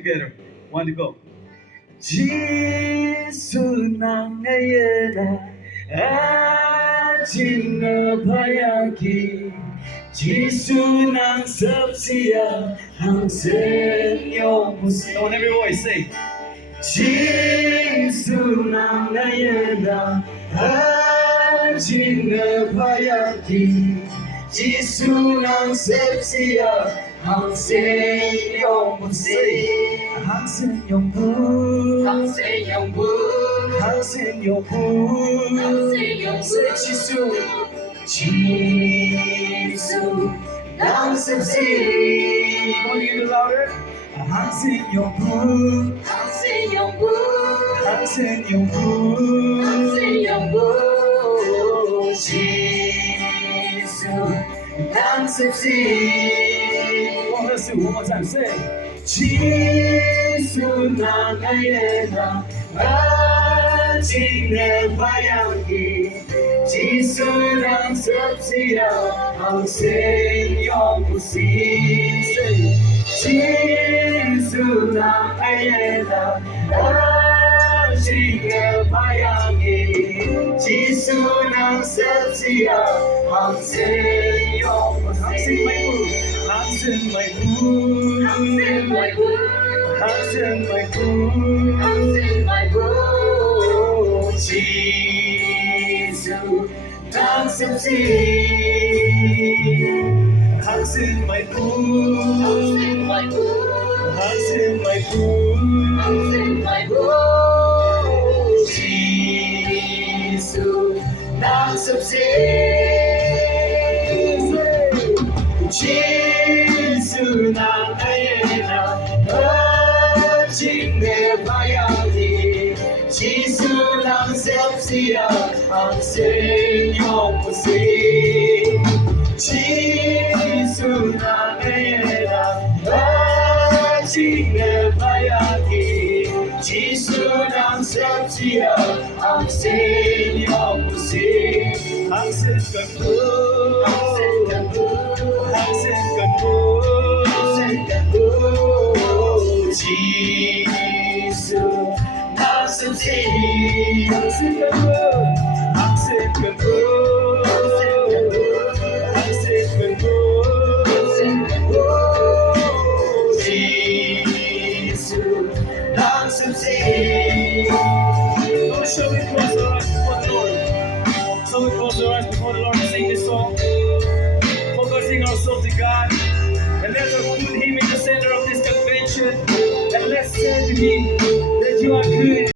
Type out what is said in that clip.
together. One to go. 지수낭에라 아직나 바야기 지수낭 섭시야 항생 영무시. On every voice say 지수낭에라 아직나 바야기 지수낭 섭시야 항생 영무시. 항생 영분 항생 영분 항생 영분 항생 영분 지수 지수 낭습시. Wanna get it louder? 항생 영분 항생 영분 항생 영분 항생 영분 지수 낭습시. Let's do it one more time. Say 지수 나가예나 아직 내 바양이 지수랑 섭시야 항생 영구시. 지수 나가예나 아직 내 바양이 지수랑 섭시야 항생 영구시. 항생 마이구 항생 마이구 항생 마이구 항생 마이구 지수 낭습시. 항생 마이구 항생 마이구 항생 마이구 항생 마이구 지수 낭습시. 지수 나가예나 아직 내 바야기 지수랑 섭시야 항생 영무시. 지수 나가예나 아직 내 바야기 지수랑 섭시야 항생 영무시. 항생 간구 항생 간구 항생 간구 항생 간구 지수 낭습시. 항생 간구 항생 간구 항생 간구 항생 간구 지수 낭습시. So we close our eyes before the Lord. So we close our eyes before the Lord and sing this song, focusing ourselves to God, and let us put Him in the center of this convention, and let's say to Him that you are good.